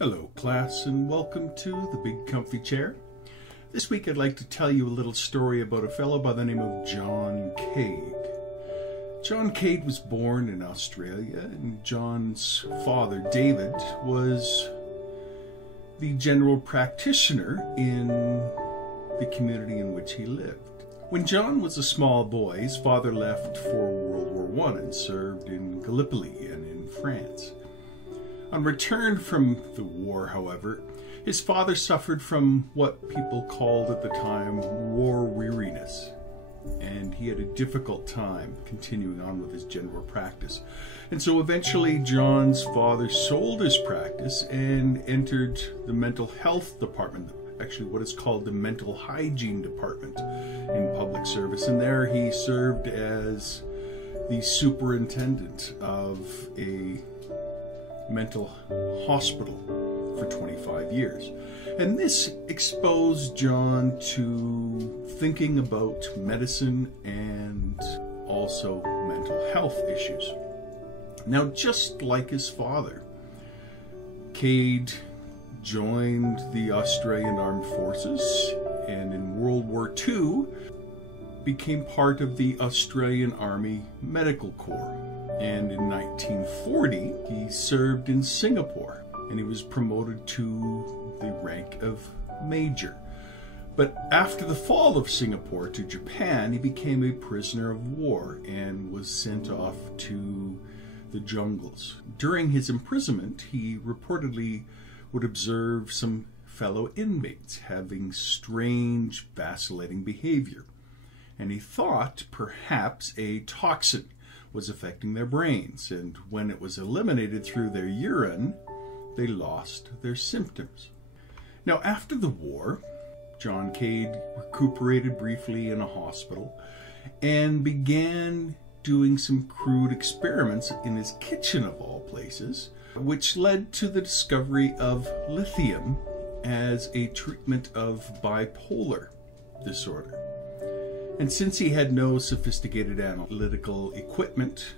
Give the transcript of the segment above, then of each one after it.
Hello class, and welcome to the Big Comfy Chair. This week I'd like to tell you a little story about a fellow by the name of John Cade. John Cade was born in Australia, and John's father, David, was the general practitioner in the community in which he lived. When John was a small boy, his father left for World War I and served in Gallipoli and in France. On return from the war, however, his father suffered from what people called at the time war weariness, and he had a difficult time continuing on with his general practice. And so eventually John's father sold his practice and entered the mental health department, actually what is called the mental hygiene department in public service, and there he served as the superintendent of a mental hospital for 25 years. And this exposed John to thinking about medicine and also mental health issues. Now, just like his father, Cade joined the Australian Armed Forces and in World War II became part of the Australian Army Medical Corps. And in 1940, he served in Singapore, and he was promoted to the rank of major. But after the fall of Singapore to Japan, he became a prisoner of war and was sent off to the jungles. During his imprisonment, he reportedly would observe some fellow inmates having strange, vacillating behavior, and he thought perhaps a toxin was affecting their brains, and when it was eliminated through their urine, they lost their symptoms. Now, after the war, John Cade recuperated briefly in a hospital and began doing some crude experiments in his kitchen of all places, which led to the discovery of lithium as a treatment of bipolar disorder. And since he had no sophisticated analytical equipment,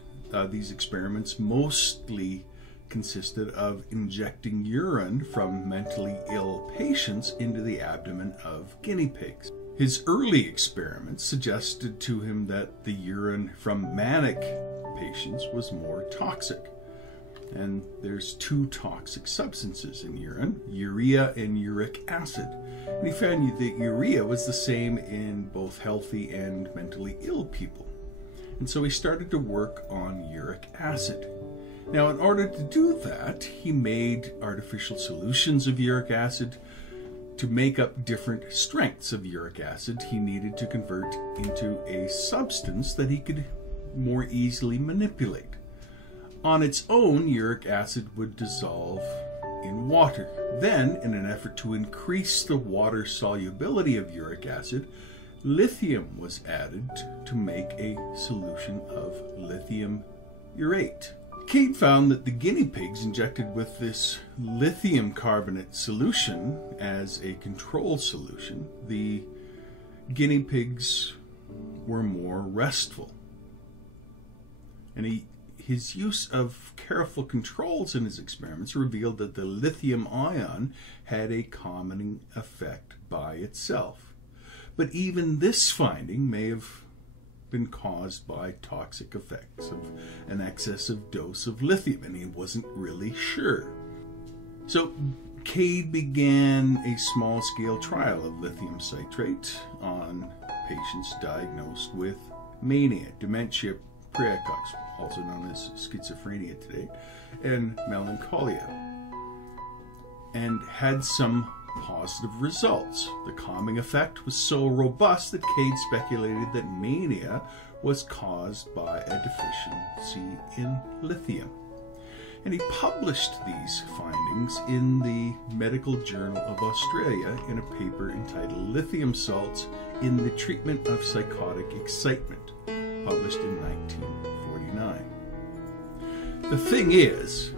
these experiments mostly consisted of injecting urine from mentally ill patients into the abdomen of guinea pigs. His early experiments suggested to him that the urine from manic patients was more toxic. And there's two toxic substances in urine, urea and uric acid. And he found that urea was the same in both healthy and mentally ill people. And so he started to work on uric acid. Now, in order to do that, he made artificial solutions of uric acid. To make up different strengths of uric acid, he needed to convert into a substance that he could more easily manipulate. On its own, uric acid would dissolve in water. Then, in an effort to increase the water solubility of uric acid, lithium was added to make a solution of lithium urate. Cade found that the guinea pigs injected with this lithium carbonate solution as a control solution, the guinea pigs were more restful. And his use of careful controls in his experiments revealed that the lithium ion had a calming effect by itself. But even this finding may have been caused by toxic effects of an excessive dose of lithium, and he wasn't really sure. So Cade began a small-scale trial of lithium citrate on patients diagnosed with mania, dementia praecox, also known as schizophrenia today, and melancholia, and had some positive results. The calming effect was so robust that Cade speculated that mania was caused by a deficiency in lithium. And he published these findings in the Medical Journal of Australia in a paper entitled Lithium Salts in the Treatment of Psychotic Excitement, published in 1949. The thing is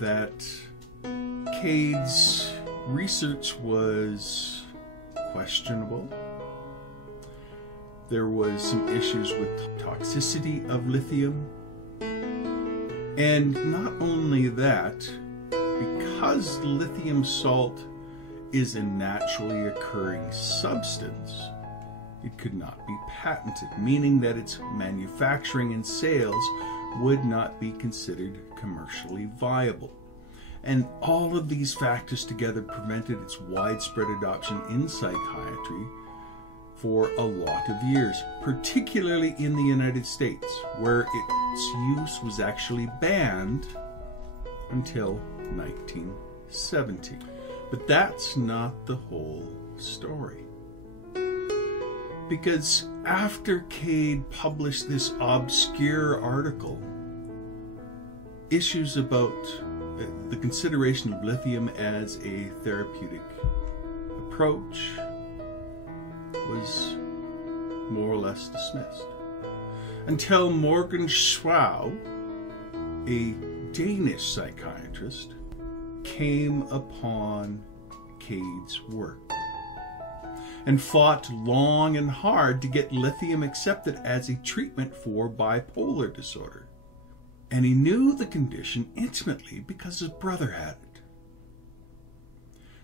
that Cade's research was questionable. There was some issues with toxicity of lithium. And not only that, because because lithium salt is a naturally occurring substance, it could not be patented, meaning that its manufacturing and sales would not be considered commercially viable. And all of these factors together prevented its widespread adoption in psychiatry for a lot of years, particularly in the United States, where its use was actually banned until 1970. But that's not the whole story. Because after Cade published this obscure article, issues about the consideration of lithium as a therapeutic approach was more or less dismissed. Until Morgan Schwab, a Danish psychiatrist, came upon Cade's work and fought long and hard to get lithium accepted as a treatment for bipolar disorder. And he knew the condition intimately because his brother had it.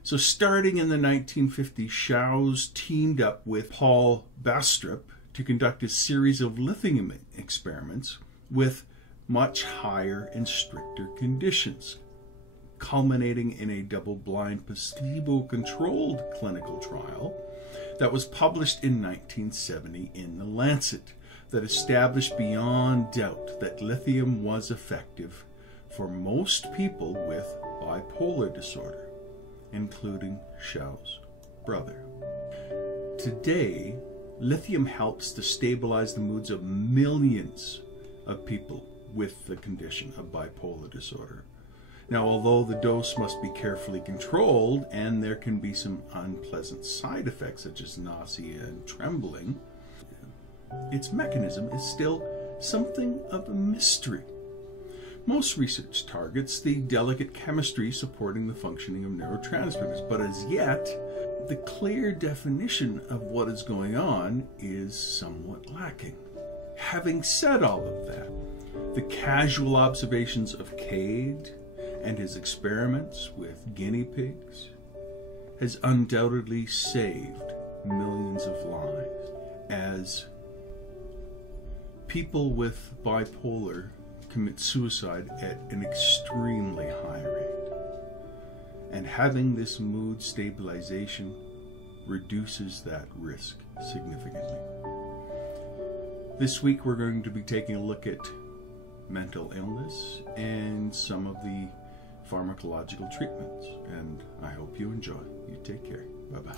So starting in the 1950s, Schaus teamed up with Paul Bastrup to conduct a series of lithium experiments with much higher and stricter conditions, culminating in a double-blind, placebo-controlled clinical trial that was published in 1970 in The Lancet that established beyond doubt that lithium was effective for most people with bipolar disorder, including Schaus' brother. Today, lithium helps to stabilize the moods of millions of people with the condition of bipolar disorder. Now, although the dose must be carefully controlled and there can be some unpleasant side effects such as nausea and trembling, its mechanism is still something of a mystery. Most research targets the delicate chemistry supporting the functioning of neurotransmitters, but as yet, the clear definition of what is going on is somewhat lacking. Having said all of that, the casual observations of Cade and his experiments with guinea pigs has undoubtedly saved millions of lives, as people with bipolar commit suicide at an extremely high rate. And having this mood stabilization reduces that risk significantly. This week we're going to be taking a look at mental illness and some of the pharmacological treatments, and I hope you enjoy. You take care. Bye-bye.